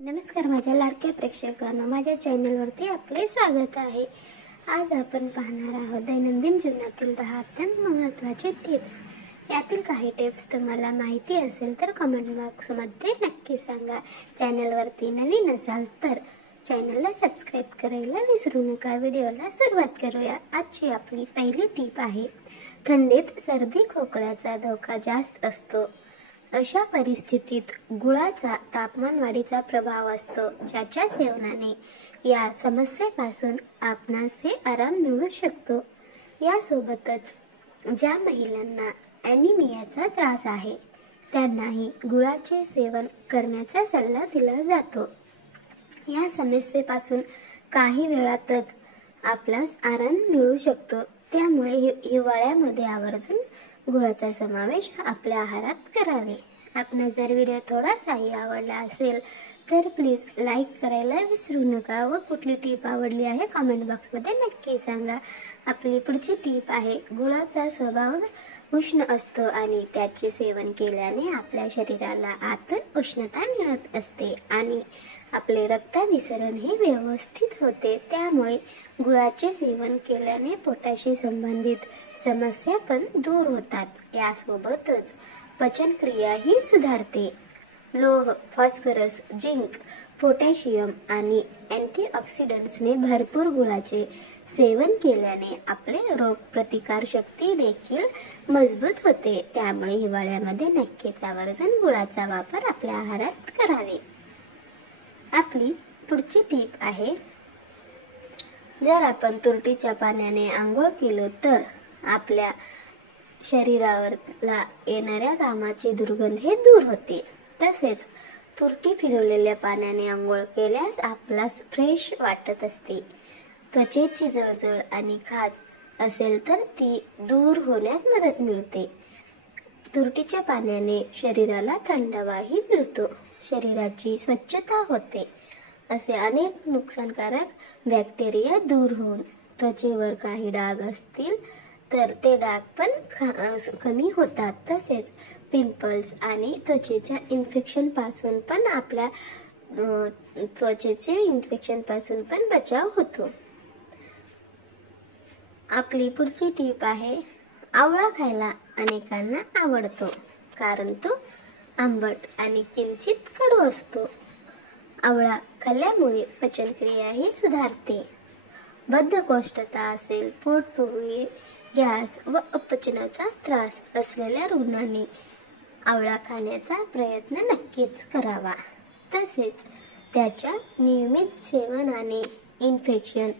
नमस्कार माझ्या लाडक्या प्रेक्षकांना, माझ्या चॅनलवरती आपले स्वागत आहे। आज आपण पाहणार आहोत दैनंदिन जीवनातील 10 अत्यंत महत्त्वाचे टिप्स। यातील काही टिप्स तुम्हाला माहिती असेल तर कमेंट बॉक्समध्ये नक्की सांगा। चॅनलवरती नवीन असाल तर चॅनलला सबस्क्राइब करायला विसरू नका। व्हिडिओला सुरुवात करूया। आजची आपली पहिली टिप आहे, थंडीत सर्दी खोकल्याचा धोका जास्त असतो। अशा परिस्थितीत गुळाचा तापमान वाढीचा प्रभाव असतो, ज्याच्या सेवनाने या समस्येपासून आपणास आराम मिळू शकतो। यासोबतच ज्या महिलांना ॲनिमियाचा त्रास आहे त्यांनाही गुळाचे सेवन करण्याचा सल्ला दिला जातो। या समस्येपासून काही वेळातच आपल्यास आराम मिळू शकतो। त्यामुळे हिवाळ्यामध्ये आवर्जून गुळाचा समावेश आपल्या आहारात करावे। आपणास जर व्हिडिओ थोडासाही आवडला असेल तर प्लीज लाईक करायला विसरू नका व कुठली टीप आवडली आहे कमेंट बॉक्समध्ये नक्की सांगा। आपली पुढची टीप आहे, गुळाचा स्वभाव उष्ण असतो आणि त्याचे सेवन केल्याने आपल्या शरीराला आतून उष्णता मिळत असते आणि आपले रक्ताभिसरण हे व्यवस्थित होते। त्यामुळे गुळाचे सेवन केल्याने पोटाशी संबंधित समस्या पण दूर होतात। यासोबतच पचनक्रिया ही सुधारते। लोह, फॉस्फरस, झिंक, पोटॅशियम आणि अँटीऑक्सिडंट्सने भरपूर गुळाचे सेवन केल्याने आपले रोगप्रतिकार शक्ती देखील मजबूत होते। त्यामुळे हिवाळ्यामध्ये नक्कीच आवर्जून गुळाचा वापर आपल्या आहारात करावे। आपली पुढची टीप आहे, जर आपण तुरटीच्या पाण्याने आंघोळ केलो तर आपल्या शरीरावरला येणाऱ्या घामाची दुर्गंध हे दूर होते। तसेच तुरटी फिरवलेल्या पाण्याने आंघोळ केल्यास आपला फ्रेश वाटत असते। त्वचेची जळजळ आणि खाज असेल तर ती दूर होण्यास मदत मिळते। तुरटीच्या पाण्याने शरीराला थंडावाही मिळतो, शरीराची स्वच्छता होते। असे अनेक नुकसानकारक बॅक्टेरिया दूर होऊन त्वचेवर काही डाग असतील तर ते डाग पण कमी होतात। तसेच पिंपल्स आणि त्वचेच्या इन्फेक्शन पासून पण बचाव होतो। आपली पुढची टीप आहे, आवळा खायला अनेकांना आवडतो कारण तो आंबट आणि किंचित कडू असतो। आवळा खाल्ल्यामुळे पचनक्रिया ही सुधारते। बद्धकोष्ठता असेल, पोटफुगी, गॅस व अपचनाचा त्रास असलेल्या रुग्णांनी आवळा खाण्याचा प्रयत्न नक्कीच करावा। तसेच त्याच्या नियमित सेवनाने इन्फेक्शन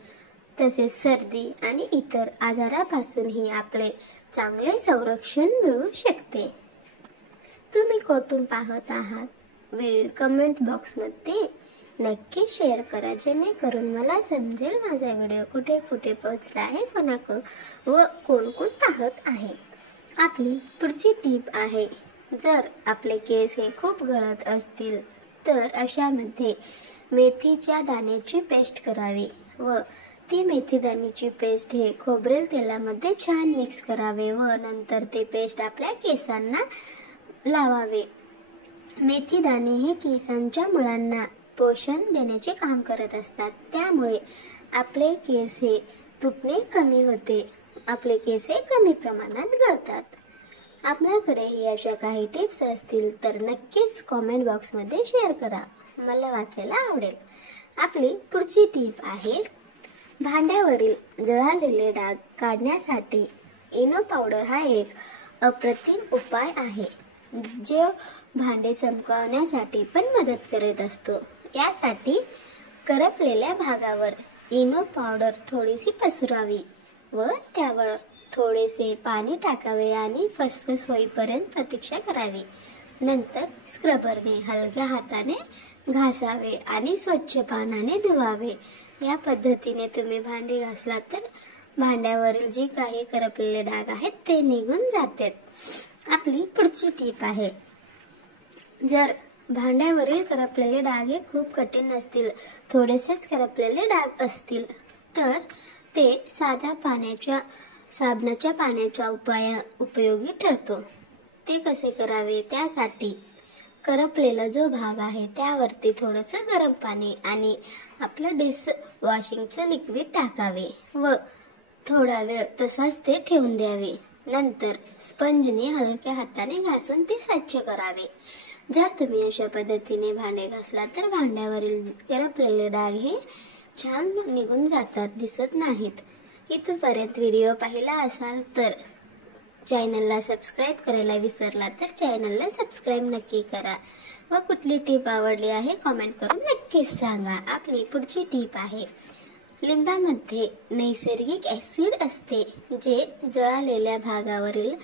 तसेच सर्दी आणि इतर आजारापासूनही आपले चांगले संरक्षण मिळू शकते। तुम्ही कुठून पाहत आहात कमेंट बॉक्समध्ये नक्की शेअर करा, जेणेकरून मला समजेल माझा व्हिडिओ कुठे कुठे पोहोचला आहे, व कोण कोण पाहत आहे। आपली पुढची टीप आहे, जर आपले केस हे खूप गळत असतील तर अशामध्ये मेथीच्या दाण्याची पेस्ट करावी व ती मेथी दाण्याची पेस्ट हे खोबरेल तेलामध्ये छान मिक्स करावे व नंतर ते पेस्ट आपल्या केसांना लावावे। मेथी दाणे हे केसांच्या मुळांना पोषण देण्याचे काम करत असतात। त्यामुळे आपले केस हे तुटणे कमी होते, आपले केस हे कमी प्रमाणात गळतात। आपल्याकडे अशा काही टिप्स असतील तर नक्कीच कमेंट बॉक्समध्ये शेअर करा, मला वाचायला आवडेल। आपली पुढची टिप आहे, भांड्यावरील जळालेले डाग काढण्यासाठी इनो पावडर हा एक अप्रतिम उपाय आहे, जो भांडे चमकवण्यासाठी पण मदत करत असतो। यासाठी करपलेल्या भागावर इनो पावडर थोडीशी पसरावी व त्यावर थोडेसे पाणी टाकावे आणि फसफस होईपर्यंत प्रतीक्षा करावी। नंतर स्क्रबरने हलक्या हाताने घासावे आणि स्वच्छ पाण्याने धुवावे। या पद्धतीने तुम्ही भांडी घासलात तर भांड्यावरील जे काही करपलेले डाग आहेत ते निघून जातात। आपली पुढची टीप आहे, जर भांड्यावरील करपलेले डाग हे खूप कठीण नसतील, थोडेसेच करपलेले डाग असतील तर ते साध्या साबणाच्या पाण्याचा उपयोगी ठरतो। ते कसे करावे, त्यासाठी करपलेला जो भाग आहे त्यावरती थोडंसं गरम पाणी आणि आपलं डिश वॉशिंगचं लिक्विड टाकावे व थोडा वेळ तसाच ते ठेवून द्यावे. नंतर स्पंजने हलक्या हाताने घासून ते स्वच्छ करावे. जर तुम्ही अशा पद्धतीने भांडे घासला तर भांड्यावरील करपलेले डाग हे छान निघून जातात, दिसत नाहीत. इथपर्यंत व्हिडिओ पाहिला असाल तर चॅनलला सबस्क्राईब करायला विसरला तर चॅनलला सबस्क्राईब नक्की करा व कुठली टीप आवडली आहे कमेंट करून नक्कीच सांगा. आपली पुढची टीप आहे, लिंबामध्ये नैसर्गिक ॲसिड असते जे जळालेल्या भागावरील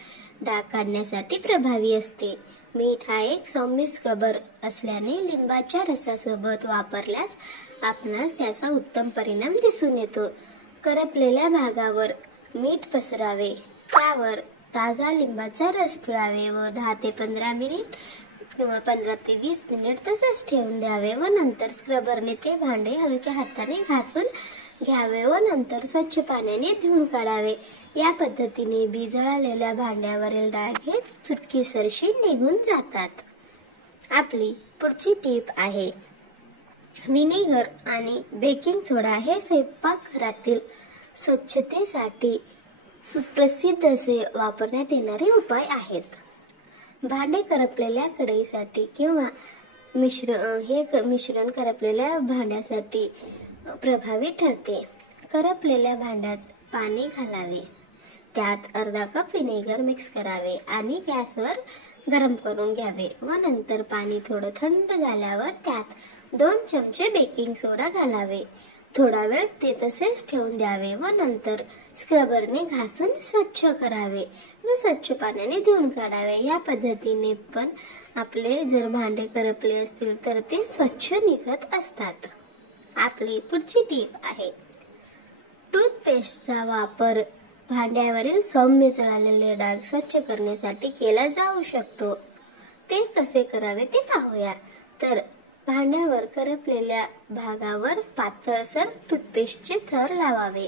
डाग काढण्यासाठी प्रभावी असते. मीठ हा एक सौम्य स्क्रबर असल्याने लिंबाच्या रसासोबत वापरल्यास आपणास त्याचा उत्तम परिणाम दिसून येतो. करपलेल्या भागावर मीठ पसरावे, त्यावर ताजा लिंबाचा रस पिळावे व 10 ते 15 मिनिट किंवा 15 ते 20 मिनिट तसेच ठेवून द्यावे व नंतर स्क्रबरने ते भांडे हलक्या हाताने घासून घ्यावे व नंतर स्वच्छ पाण्याने धुवून काढावे. या पद्धतीने जळालेल्या भांड्यावरील डाग हे चुटकीसरशी निघून जातात. आपली पुढची टीप आहे, व्हिनेगर आणि बेकिंग सोडा हे स्वयंपाकघरातील स्वच्छतेसाठी सुप्रसिद्ध असे वापरण्यात येणारे उपाय आहेत. भांडे करपलेल्या कढईसाठी किंवा मिश्रण करपलेल्या भांड्यासाठी प्रभावी ठरते. करपलेल्या भांड्यात पाणी घालावे, त्यात अर्धा कप व्हिनेगर मिक्स करावे आणि गॅसवर गरम करून घ्यावे व नंतर पाणी थोडं थंड झाल्यावर त्यात 2 चमचे बेकिंग सोडा घालावे. थोडा वेळ ते तसेच ठेवून द्यावे व नंतर स्क्रबरने घासून स्वच्छ करावे व स्वच्छ पाण्याने धुवून काढावे. या पद्धतीने पण आपले जर भांडे करपले असतील तर ते स्वच्छ निघत असतात. आपली पुढची टीप आहे, टूथपेस्टचा वापर भांड्यावरील सौम्य जळालेले डाग स्वच्छ करण्यासाठी केला जाऊ शकतो. ते कसे करावे ते पाहूया. तर भांड्यावर करपलेल्या भागावर पातळसर टूथपेस्टचे थर लावावे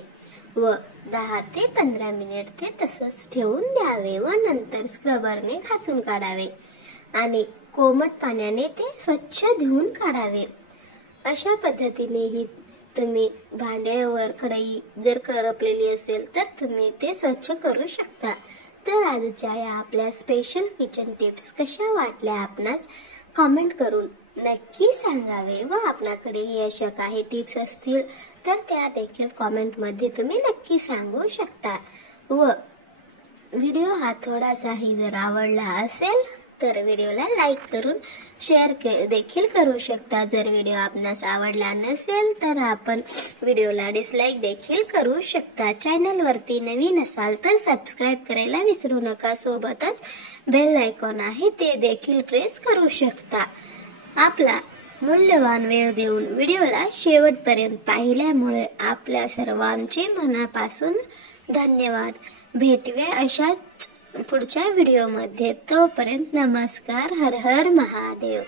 व 10 ते 15 मिनिट ते तसंच ठेवून द्यावे व नंतर स्क्रबरने घासून काढावे आणि कोमट पाण्याने ते स्वच्छ धुवून काढावे. अशा पद्धतीनेही तुम्ही भांड्यावर कढई जर करपलेली असेल तर तुम्ही ते स्वच्छ करू शकता. तर आजच्या या आपल्या स्पेशल किचन टिप्स कशा वाटल्या आपणास कमेंट करून नक्की सांगावे व आपल्याकडेही अशा काही टिप्स असतील तर त्या देखील कमेंटमध्ये तुम्ही नक्की सांगू शकता. व व्हिडिओ हा थोडासाही जर आवडला असेल तर व्हिडिओला लाईक करून शेअर देखील करू शकता. जर व्हिडिओ आपणास आवडला नसेल तर आपण व्हिडिओला डिसलाईक देखील करू शकता. चॅनलवरती नवीन असाल तर सबस्क्राईब करायला विसरू नका. सोबतच बेल आयकॉन आहे ते देखील प्रेस करू शकता. आपला मूल्यवान वेळ देऊन व्हिडिओला शेवटपर्यंत पाहिल्यामुळे आपल्या सर्वांचे मनापासून धन्यवाद. भेटूया अशाच पुढच्या व्हिडिओमध्ये. तोपर्यंत नमस्कार. हर हर महादेव.